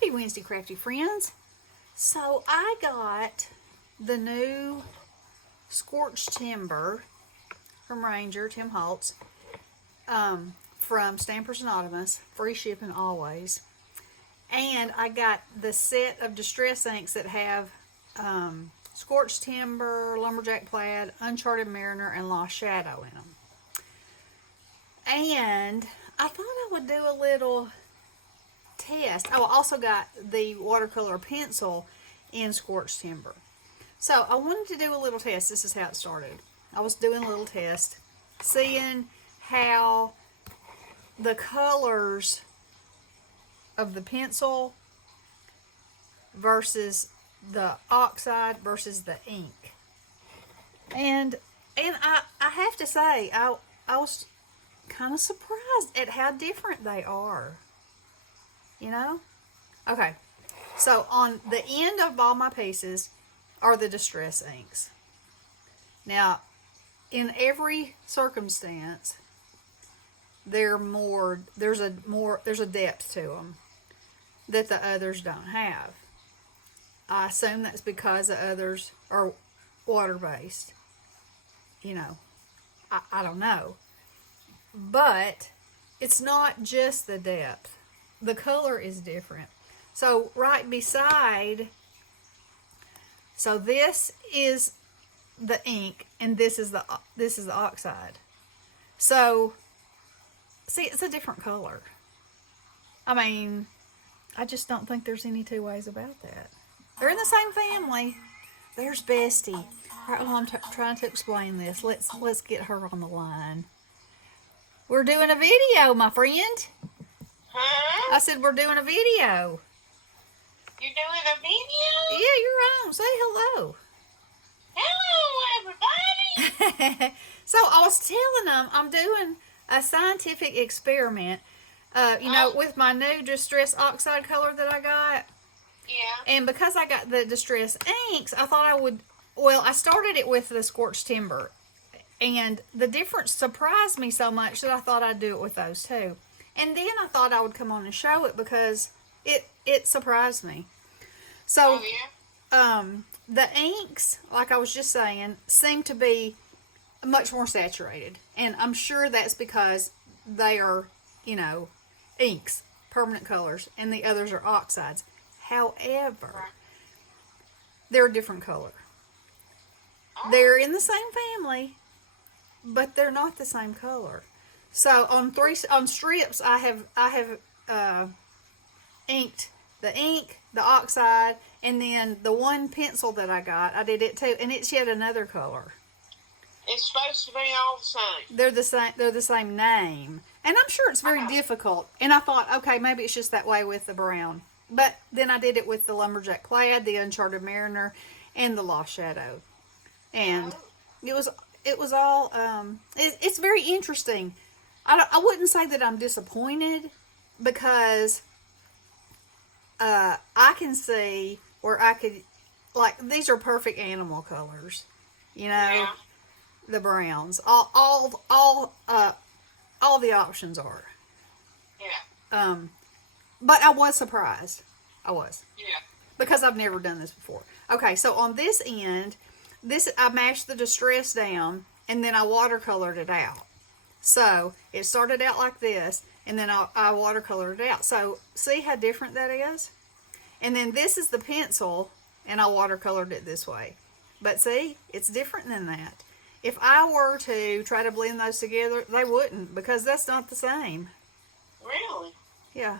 Happy Wednesday, Crafty Friends. So I got the new Scorched Timber from Ranger, Tim Holtz, from Stampers Anonymous. Free shipping always. And I got the set of distress inks that have Scorched Timber, Lumberjack Plaid, Uncharted Mariner, and Lost Shadow in them. And I thought I would do a little test. Oh, I also got the watercolor pencil in Scorched Timber. So I wanted to do a little test. This is how it started. I was doing a little test, seeing how the colors of the pencil versus the oxide versus the ink. And I have to say, I was kind of surprised at how different they are. You know? Okay. So on the end of all my pieces are the distress inks. Now, in every circumstance, there's a depth to them that the others don't have. I assume that's because the others are water-based. You know, I don't know. But it's not just the depth. The color is different. So right beside, so this is the ink and this is the oxide. So see, it's a different color. I mean, I just don't think there's any two ways about that. They're in the same family. There's Bestie. Right while I'm trying to explain this, let's get her on the line. We're doing a video, my friend. Huh? I said we're doing a video. You're doing a video? Yeah, you're on. Say hello. Hello, everybody. So I was telling them I'm doing a scientific experiment, with my new Distress Oxide color that I got. Yeah. And because I got the Distress inks, I thought I started it with the Scorched Timber. And the difference surprised me so much that I thought I'd do it with those too. And then I thought I would come on and show it because it surprised me. So, the inks, like I was just saying, seem to be much more saturated. And I'm sure that's because they are, inks, permanent colors, and the others are oxides. However, they're a different color. They're in the same family, but they're not the same color. So on strips, I have inked the ink, the oxide, and then the one pencil that I got, I did it too, and it's yet another color. It's supposed to be all the same. They're the same name, and I'm sure it's very difficult. And I thought, okay, maybe it's just that way with the brown. But then I did it with the Lumberjack Plaid, the Uncharted Mariner, and the Lost Shadow, and it was all. It's very interesting. I wouldn't say that I'm disappointed because I can see where I could, like, these are perfect animal colors, Yeah. the browns, all the options are. Yeah. But I was surprised. I was. Yeah. Because I've never done this before. Okay, so on this end, I mashed the distress down and then I watercolored it out. So it started out like this, and then I watercolored it out. So see how different that is? And then this is the pencil, and I watercolored it this way. But see, it's different than that. If I were to try to blend those together, they wouldn't, because that's not the same. Really? Yeah.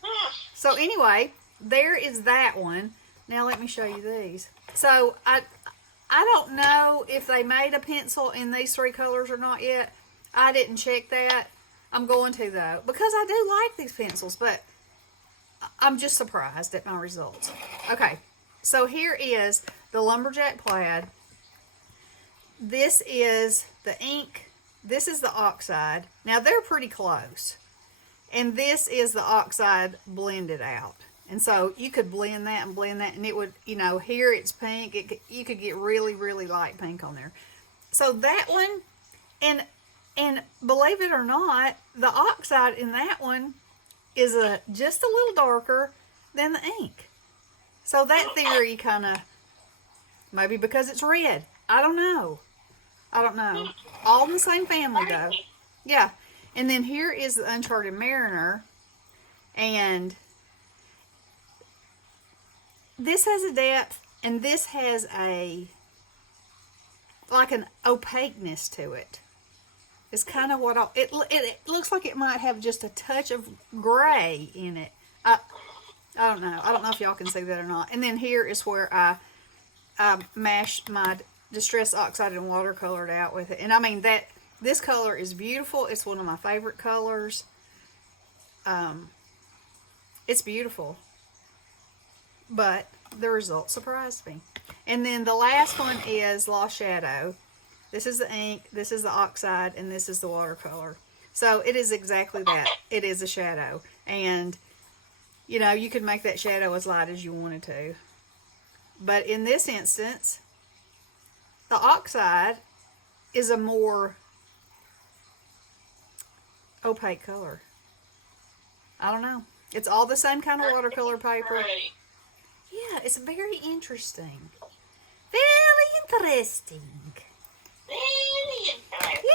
Huh. So anyway, there is that one. Now let me show you these. So I don't know if they made a pencil in these three colors or not yet. I didn't check that. I'm going to, though, because I do like these pencils, but I'm just surprised at my results. Okay, so here is the Lumberjack Plaid. This is the ink. This is the oxide. Now, they're pretty close. And this is the oxide blended out. And so you could blend that, and it would, here it's pink. You could get really, really light pink on there. So that one, and believe it or not, the oxide in that one is just a little darker than the ink. So that theory kind of, maybe because it's red. I don't know. All in the same family though. Yeah. And then here is the Uncharted Mariner. And this has a depth, and this has like an opaqueness to it. It's kind of what it looks like it might have just a touch of gray in it. I don't know. I don't know if y'all can see that or not. And then here is where I mashed my Distress Oxide and watercolored out with it. And I mean, this color is beautiful. It's one of my favorite colors. It's beautiful. But the result surprised me. And then the last one is Lost Shadow. This is the ink, this is the oxide, and this is the watercolor. So it is exactly that. It is a shadow. And, you know, you could make that shadow as light as you wanted to. But in this instance, the oxide is a more opaque color. I don't know. It's all the same kind of watercolor paper. Yeah, it's very interesting. Very interesting.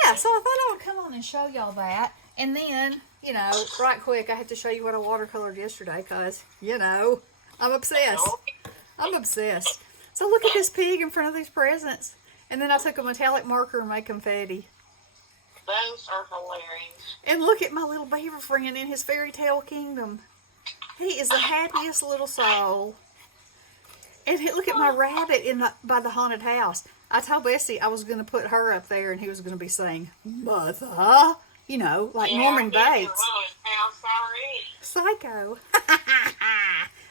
Yeah, so I thought I would come on and show y'all that. And then, you know, right quick, I had to show you what I watercolored yesterday because, you know, I'm obsessed. I'm obsessed. So look at this pig in front of these presents. And then I took a metallic marker and made confetti. Those are hilarious. And look at my little beaver friend in his fairy tale kingdom. He is the happiest little soul. And look at my rabbit by the haunted house. I told Bessie I was going to put her up there and he was going to be saying, Mother, you know, like Norman Bates. Psycho.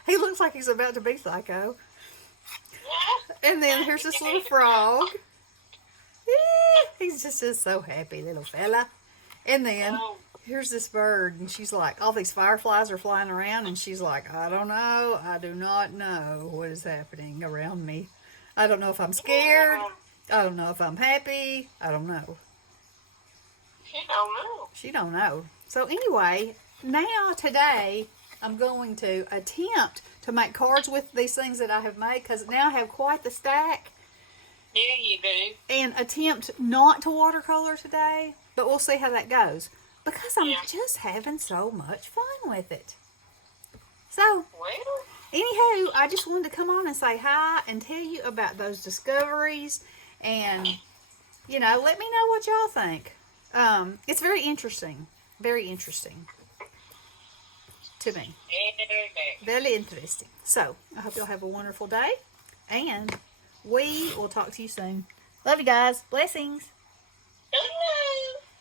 He looks like he's about to be psycho. And then here's this little frog. He's just so happy, little fella. And then here's this bird, and she's like, all these fireflies are flying around, and she's like, I don't know. I do not know what is happening around me. I don't know if I'm scared. I don't know if I'm happy. I don't know. She don't know. She don't know. So anyway, now today I'm going to attempt to make cards with these things that I have made because now I have quite the stack. Yeah, you do. And attempt not to watercolor today, but we'll see how that goes. Because I'm just having so much fun with it. So, anywho, I just wanted to come on and say hi and tell you about those discoveries. And, you know, let me know what y'all think. It's very interesting. Very interesting. To me. Very interesting. So, I hope y'all have a wonderful day. And we will talk to you soon. Love you guys. Blessings. Good